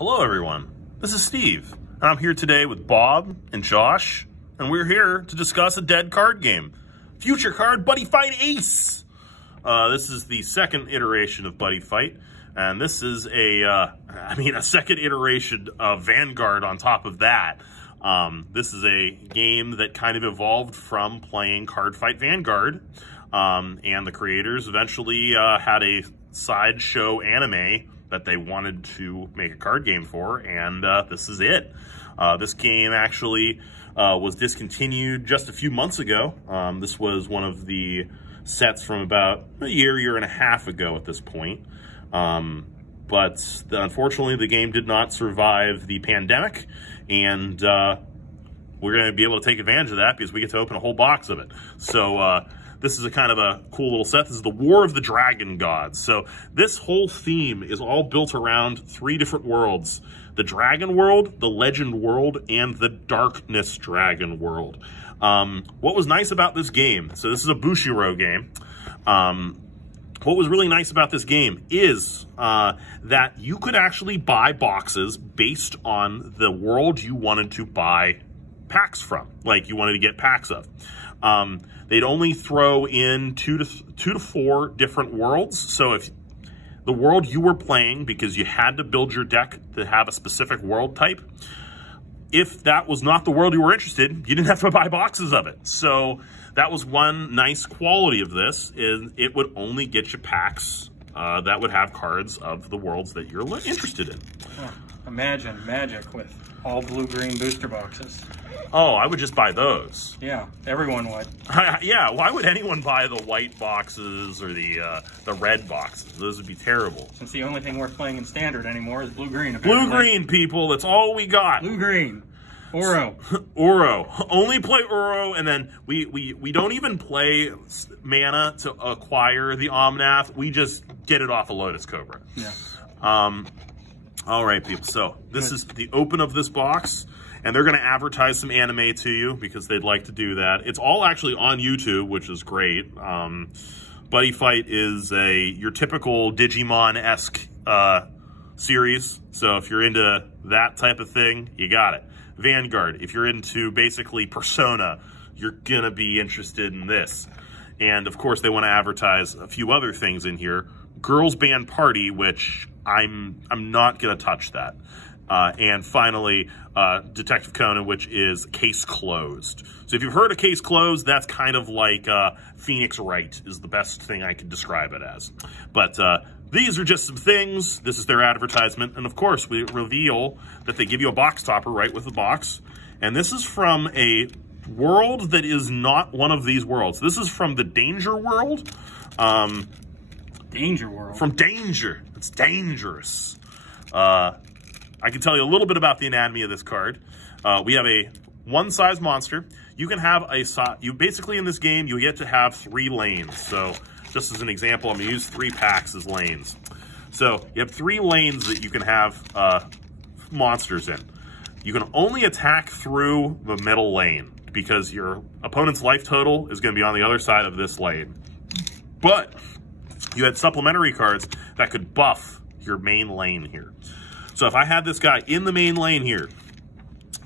Hello everyone, this is Steve, and I'm here today with Bob and Josh, and we're here to discuss a dead card game, Future Card Buddy Fight Ace. This is the second iteration of Buddy Fight, and this is a second iteration of Vanguard on top of that. This is a game that kind of evolved from playing Card Fight Vanguard, and the creators eventually had a sideshow anime that they wanted to make a card game for, and this is it. This game actually was discontinued just a few months ago. This was one of the sets from about a year and a half ago at this point. But unfortunately, the game did not survive the pandemic, and we're going to be able to take advantage of that because we get to open a whole box of it. So this is a kind of a cool little set. This is the War of the Dragon Gods. So this whole theme is all built around three different worlds: the Dragon World, the Legend World, and the Darkness Dragon World. What was nice about this game, so this is a Bushiroad game. What was really nice about this game is that you could actually buy boxes based on the world you wanted to buy packs from, like you wanted to get packs of. They'd only throw in two to four different worlds. So if the world you were playing, because you had to build your deck to have a specific world type, if that was not the world you were interested in, you didn't have to buy boxes of it. So that was one nice quality of this, is it would only get you packs that would have cards of the worlds that you're interested in. Oh, imagine Magic with all blue-green booster boxes. Oh, I would just buy those. Yeah, everyone would. Yeah, why would anyone buy the white boxes or the red boxes? Those would be terrible. Since the only thing worth playing in Standard anymore is blue-green. Blue-green, people, that's all we got. Blue-green. Uro. Uro. Only play Uro, and then we don't even play mana to acquire the Omnath. We just get it off a Lotus Cobra. Yeah. All right, people. So this is the open of this box, and they're going to advertise some anime to you because they'd like to do that. It's all actually on YouTube, which is great. Buddy Fight is your typical Digimon-esque series. So if you're into that type of thing, you got it. Vanguard, if you're into basically Persona, you're going to be interested in this. And of course, they want to advertise a few other things in here. Girls Band Party, which I'm not going to touch that. And finally, Detective Conan, which is Case Closed. So if you've heard of Case Closed, that's kind of like Phoenix Wright is the best thing I could describe it as. But these are just some things. This is their advertisement. And of course, we reveal that they give you a box topper right with the box. And this is from a world that is not one of these worlds. This is from the Danger World. Danger World. From Danger. It's dangerous. I can tell you a little bit about the anatomy of this card. We have a one-size monster. You can have basically in this game, you get to have 3 lanes. So just as an example, I'm going to use 3 packs as lanes. So you have 3 lanes that you can have monsters in. You can only attack through the middle lane because your opponent's life total is going to be on the other side of this lane. But you had supplementary cards that could buff your main lane here. So if I had this guy in the main lane here,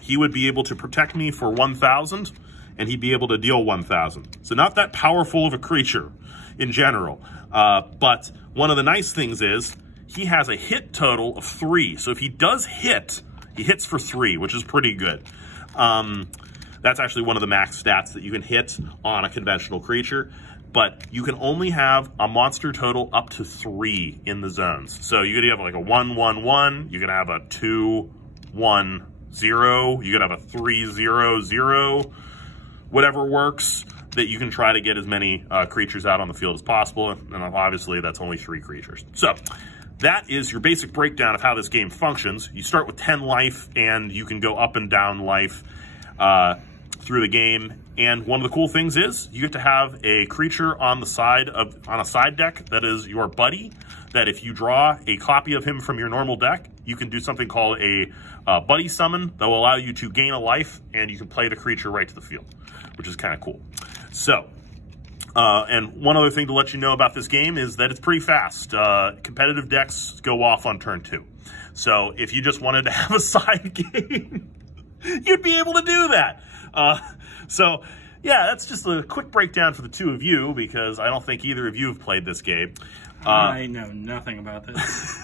he would be able to protect me for 1,000, and he'd be able to deal 1,000. So not that powerful of a creature in general. But one of the nice things is he has a hit total of 3. So if he does hit, he hits for 3, which is pretty good. That's actually one of the max stats that you can hit on a conventional creature. But you can only have a monster total up to 3 in the zones. So you could have like a 1-1-1, you can have a 2-1-0, you could have a 3-0-0, whatever works, that you can try to get as many creatures out on the field as possible. And obviously that's only 3 creatures. So that is your basic breakdown of how this game functions. You start with 10 life, and you can go up and down life through the game. And one of the cool things is you get to have a creature on a side deck that is your buddy, that if you draw a copy of him from your normal deck, you can do something called a buddy summon that will allow you to gain a life, and you can play the creature right to the field, which is kind of cool. So And one other thing to let you know about this game is that it's pretty fast. Competitive decks go off on turn 2. So if you just wanted to have a side game, you'd be able to do that. So yeah, that's just a quick breakdown for the two of you, because I don't think either of you have played this game. I know nothing about this.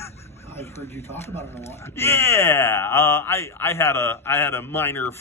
I've heard you talk about it a lot. Yeah, I had a minor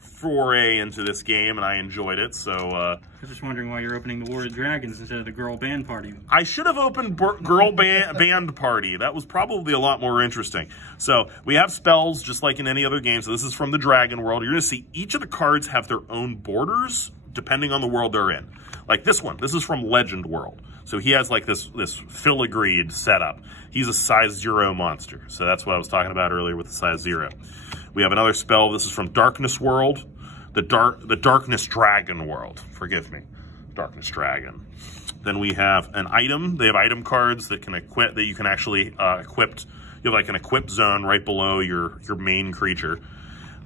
foray into this game, and I enjoyed it. So I was just wondering why you're opening the War of Dragons instead of the Girl Band Party. I should have opened Girl Band Party. That was probably a lot more interesting. So we have spells just like in any other game. So this is from the Dragon World. You're going to see each of the cards have their own borders depending on the world they're in. Like this one, this is from Legend World. So he has like this filigreed setup. He's a size 0 monster. So that's what I was talking about earlier with the size 0. We have another spell. This is from Darkness World, the Darkness Dragon World. Forgive me, Darkness Dragon. Then we have an item. They have item cards that can equip, that you can actually equip. You have like an equip zone right below your main creature.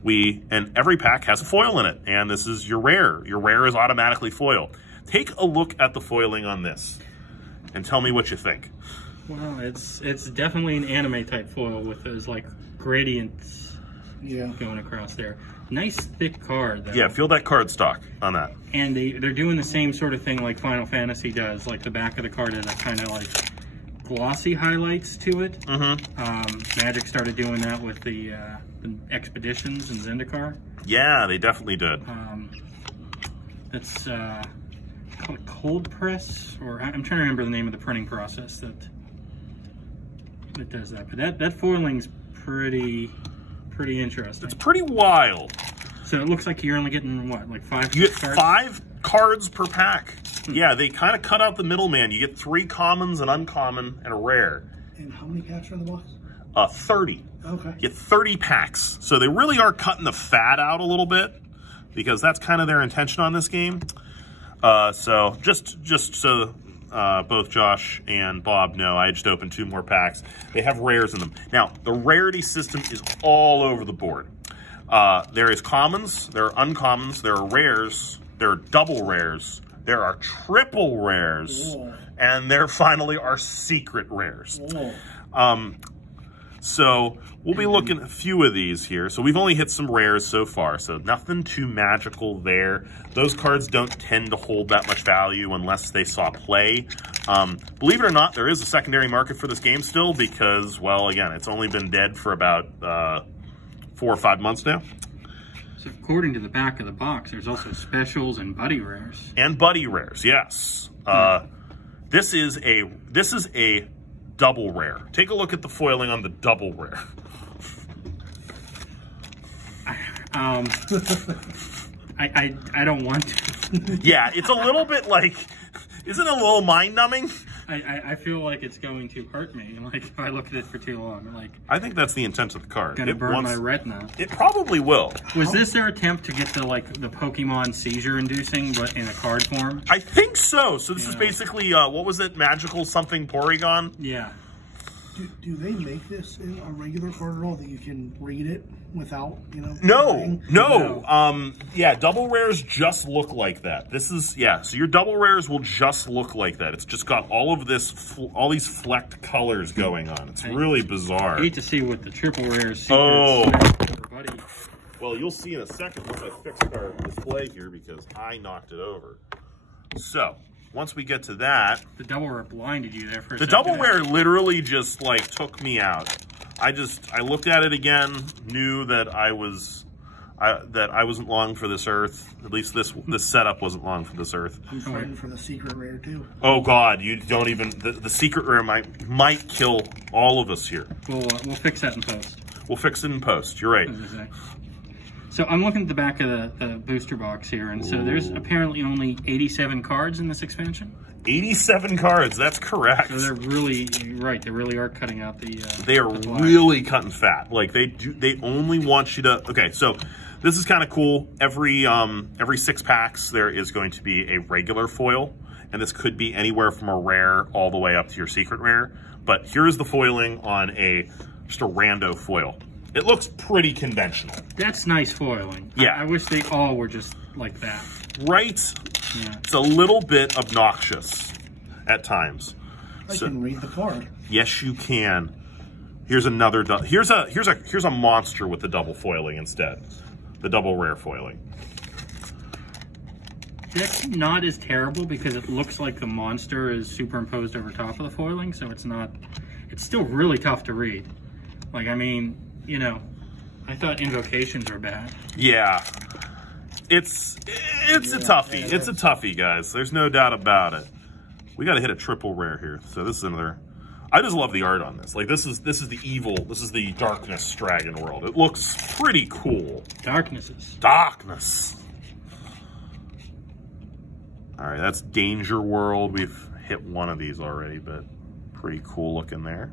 And every pack has a foil in it, and this is your rare. Your rare is automatically foil. Take a look at the foiling on this, and tell me what you think. Well, it's definitely an anime type foil with those like gradients going across there. Nice thick card though. Yeah, feel that card stock on that. And they're doing the same sort of thing like Final Fantasy does. Like the back of the card has a kind of like glossy highlights to it. Magic started doing that with the Expeditions and Zendikar. Yeah, they definitely did. It's called a cold press, or I'm trying to remember the name of the printing process that does that. But that foiling's pretty interesting. It's pretty wild. So it looks like you're only getting what, like 5 You get cards? 5 cards per pack. Yeah, they kind of cut out the middleman. You get 3 commons, an uncommon, and a rare. And how many packs are in the box? 30. Okay. You get 30 packs. So they really are cutting the fat out a little bit, because that's kind of their intention on this game. So just so both Josh and Bob know, I just opened 2 more packs. They have rares in them. Now, the rarity system is all over the board. There is commons, there are uncommons, there are rares, there are double rares, there are triple rares, and there finally are secret rares. So we'll be looking at a few of these here. So we've only hit some rares so far, so nothing too magical there. Those cards don't tend to hold that much value unless they saw play. Believe it or not, there is a secondary market for this game still because, well, again, it's only been dead for about 4 or 5 months now. So according to the back of the box, there's also specials and buddy rares. And buddy rares, yes. This is a double rare. Take a look at the foiling on the double rare. I don't want to. Yeah, it's a little bit like, isn't it a little mind-numbing? I feel like it's going to hurt me. Like if I look at it for too long, like I think that's the intent of the card. Gonna burn my retina. It probably will. Was this their attempt to get the the Pokemon seizure-inducing, but in a card form? I think so. So this is basically what was it? Magical something Porygon? Yeah. Do they make this in a regular card at all that you can read it without, No. Yeah, double rares just look like that. This is, so your double rares will just look like that. It's just got all of this, all these flecked colors going on. It's really bizarre. I hate to see what the triple rares everybody. Well, you'll see in a second once I fix our display here because I knocked it over. So, once we get to that, the double rare blinded you there for a the second. double rare literally just like took me out. I looked at it again, knew that I wasn't long for this earth. At least this setup wasn't long for this earth. I'm fighting for the secret rare too. Oh God, you don't even the secret rare might kill all of us here. We'll fix that in post. We'll fix it in post. You're right. So I'm looking at the back of the booster box here, and so there's apparently only 87 cards in this expansion. 87 cards, that's correct. So they're really, right, they really are cutting out the... they are really cutting fat. Like, they only want you to... Okay, so this is kind of cool. Every 6 packs, there is going to be a regular foil, and this could be anywhere from a rare all the way up to your secret rare. But here's the foiling on just a rando foil. It looks pretty conventional. That's nice foiling. Yeah. I wish they all were just like that. Right? Yeah. It's a little bit obnoxious at times. I can read the card. Yes, you can. Here's another. Here's a monster with the double foiling instead. The double rare foiling. That's not as terrible because it looks like the monster is superimposed over top of the foiling, so it's not. It's still really tough to read. Like, I mean, you know, I thought invocations were bad. Yeah. It's a toughie. It's a toughie, guys. There's no doubt about it. We got to hit a triple rare here. So this is another. I just love the art on this. Like this is the evil. This is the darkness dragon world. It looks pretty cool. Darknesses. Darkness. All right, that's Danger World. We've hit one of these already, but pretty cool looking there.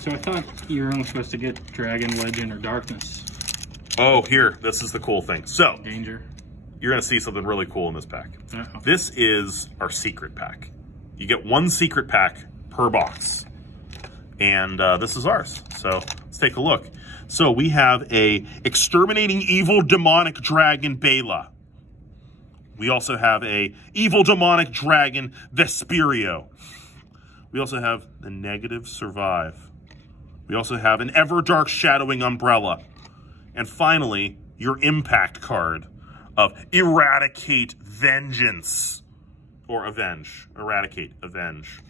So I thought you were only supposed to get Dragon, Legend, or Darkness. Oh, here. This is the cool thing. So Danger. you're going to see something really cool in this pack. Uh-oh. This is our secret pack. You get one secret pack per box. And this is ours. So let's take a look. So we have a Exterminating Evil Demonic Dragon Bela. We also have a Evil Demonic Dragon Vesperio. We also have the Negative Survive. We also have an Everdark Shadowing Umbrella. And finally, your impact card of Eradicate Vengeance. Or Avenge. Eradicate, Avenge.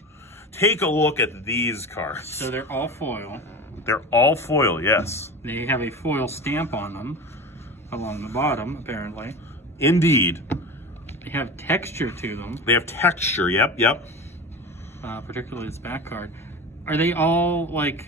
Take a look at these cards. So they're all foil. They're all foil, yes. They have a foil stamp on them along the bottom, apparently. Indeed. They have texture to them. They have texture, yep. Particularly this back card. Are they all, like,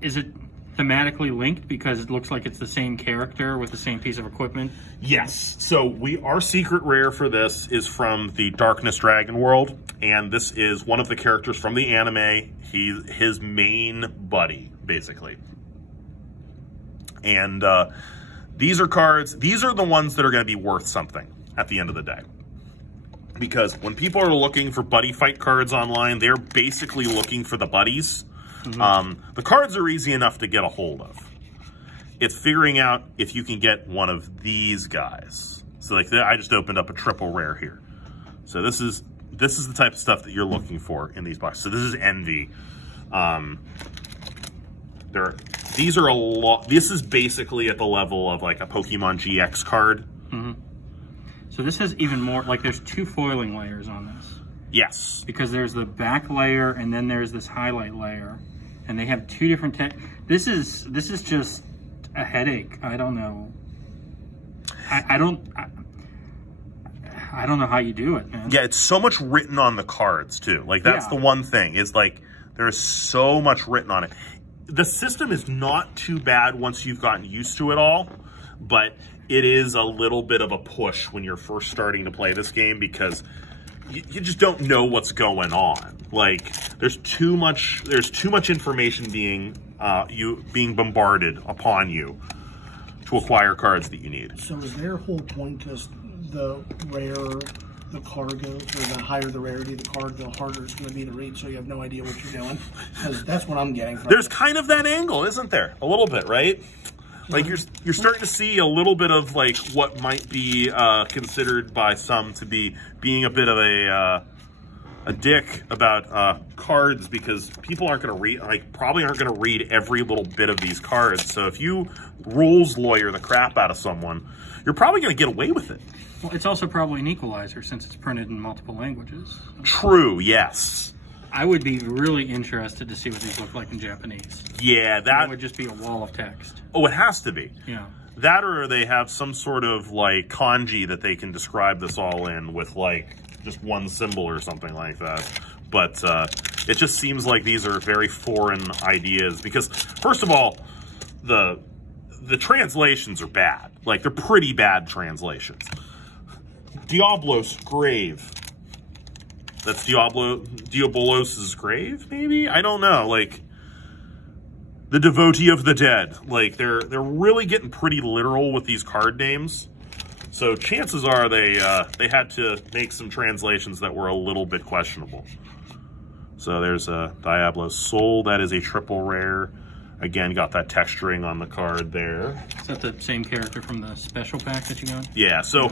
is it thematically linked because it looks like it's the same character with the same piece of equipment? Yes. So our secret rare for this is from the Darkness Dragon world, and this is one of the characters from the anime. He's his main buddy, basically. And these are cards, these are the ones that are going to be worth something at the end of the day. Because when people are looking for buddy fight cards online, they're basically looking for the buddies. Mm-hmm. The cards are easy enough to get a hold of. It's figuring out if you can get one of these guys. So like I just opened up a triple rare here. So this is the type of stuff that you're looking for in these boxes. So this is Envy. These are a lot. This is basically at the level of like a Pokemon GX card. Mm-hmm. So this has even more, like there's two foiling layers on this. Yes. Because there's the back layer and then there's this highlight layer. And they have two different This is just a headache. I don't know. I don't know how you do it, man. Yeah, it's so much written on the cards too. Like that's the one thing. It's like there's so much written on it. The system is not too bad once you've gotten used to it all, but it is a little bit of a push when you're first starting to play this game because you just don't know what's going on. Like there's too much information being bombarded upon you to acquire cards that you need. So is their whole point just the rarer the card goes, or the higher the rarity of the card, the harder it's going to be to read, so you have no idea what you're doing? Because that's what I'm getting from There's kind of that angle, isn't there? A little bit, right? Like you're starting to see a little bit of like what might be considered by some to be being a bit of a dick about cards, because people aren't going to read, like probably aren't going to read every little bit of these cards. So if you rules lawyer the crap out of someone, you're probably going to get away with it. Well, it's also probably an equalizer since it's printed in multiple languages. True. Yes. I would be really interested to see what these look like in Japanese. Yeah, that would just be a wall of text. Oh, it has to be. Yeah. That, or they have some sort of like kanji that they can describe this all in with like just one symbol or something like that. But it just seems like these are very foreign ideas because, first of all, the translations are bad. Like they're pretty bad translations. Diablos Grave. That's Diabolos's grave, maybe? I don't know. Like, the devotee of the dead. Like, they're really getting pretty literal with these card names. So chances are they had to make some translations that were a little bit questionable. So there's a Diablo's Soul. That is a triple rare. Again, got that texturing on the card there. Is that the same character from the special pack that you got? Yeah, so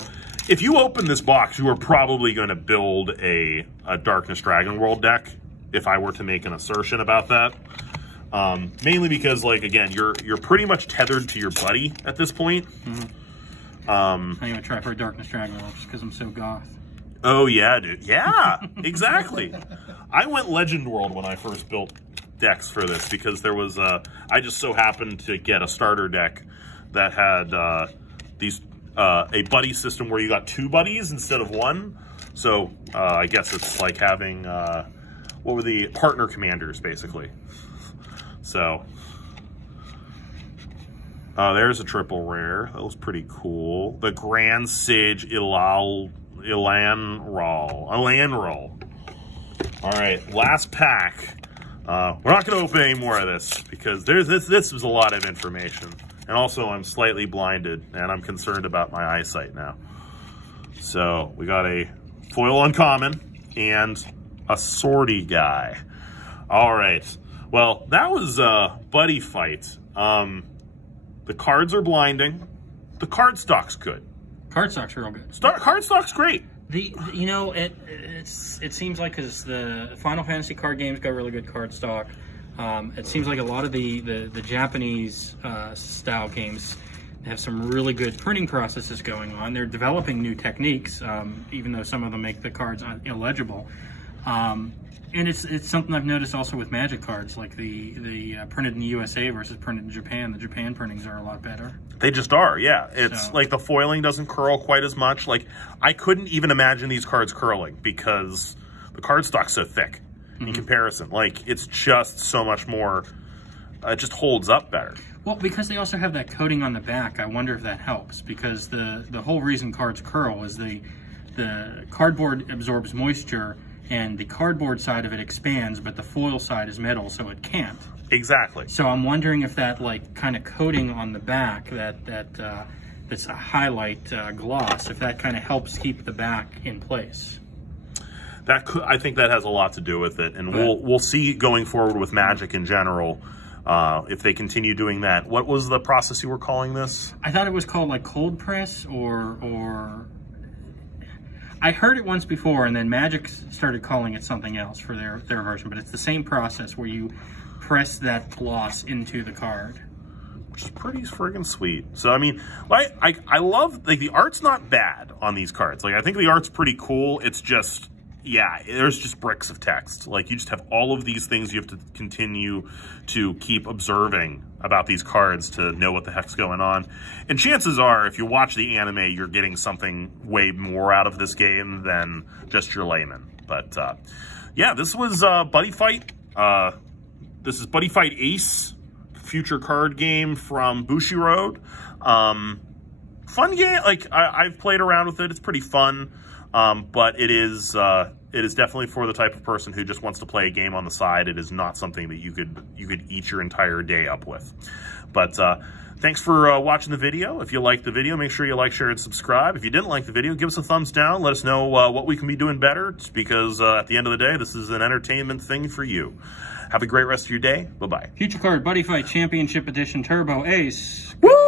if you open this box, you are probably going to build a Darkness Dragon World deck, if I were to make an assertion about that. Mainly because, like, again, you're pretty much tethered to your buddy at this point. I'm going to try for a Darkness Dragon World just because I'm so goth. Oh, yeah, dude. Yeah, exactly. I went Legend World when I first built decks for this because there was I just so happened to get a starter deck that had a buddy system where you got 2 buddies instead of 1. So I guess it's like having what were the partner commanders basically. So there's a triple rare. That was pretty cool. The Grand Sage Elanral. All right, last pack. We're not going to open any more of this because this was a lot of information. And also, I'm slightly blinded, and I'm concerned about my eyesight now. So, we got a foil uncommon and a sortie guy. All right. Well, that was a buddy fight. The cards are blinding. The card stock's good. Card stock's real good. Card stock's great. You know, it seems like because the Final Fantasy card games got really good card stock. It seems like a lot of the Japanese style games have some really good printing processes going on. They're developing new techniques, even though some of them make the cards illegible. And it's something I've noticed also with Magic cards, like the printed in the USA versus printed in Japan. The Japan printings are a lot better. They just are, yeah. It's like the foiling doesn't curl quite as much. Like, I couldn't even imagine these cards curling because the cardstock's so thick in comparison. Like, it's just so much more, it just holds up better. Well, because they also have that coating on the back, I wonder if that helps. Because the whole reason cards curl is the cardboard absorbs moisture and the cardboard side of it expands, but the foil side is metal, so it can't. Exactly. So I'm wondering if that like kind of coating on the back, that's a highlight gloss, if that kind of helps keep the back in place. I think that has a lot to do with it, and we'll see going forward with Magic in general if they continue doing that. What was the process you were calling this? I thought it was called like cold press or I heard it once before, and then Magic started calling it something else for their version, but it's the same process where you press that gloss into the card. Which is pretty friggin' sweet. So, I mean, I love, like, the art's not bad on these cards. Like, I think the art's pretty cool. It's just, yeah, there's just bricks of text. Like, you just have all of these things you have to continue to keep observing about these cards to know what the heck's going on. And chances are, if you watch the anime, you're getting something way more out of this game than just your layman. But, yeah, this was Buddy Fight. This is Buddy Fight Ace, future card game from Bushiroad. Fun game. Like, I've played around with it. It's pretty fun. But it is definitely for the type of person who just wants to play a game on the side. It is not something that you could eat your entire day up with. But thanks for watching the video. If you liked the video, make sure you like, share, and subscribe. If you didn't like the video, give us a thumbs down. Let us know what we can be doing better, because at the end of the day, this is an entertainment thing for you. Have a great rest of your day. Bye-bye. Future Card Buddy Fight Championship Edition Turbo Ace. Woo!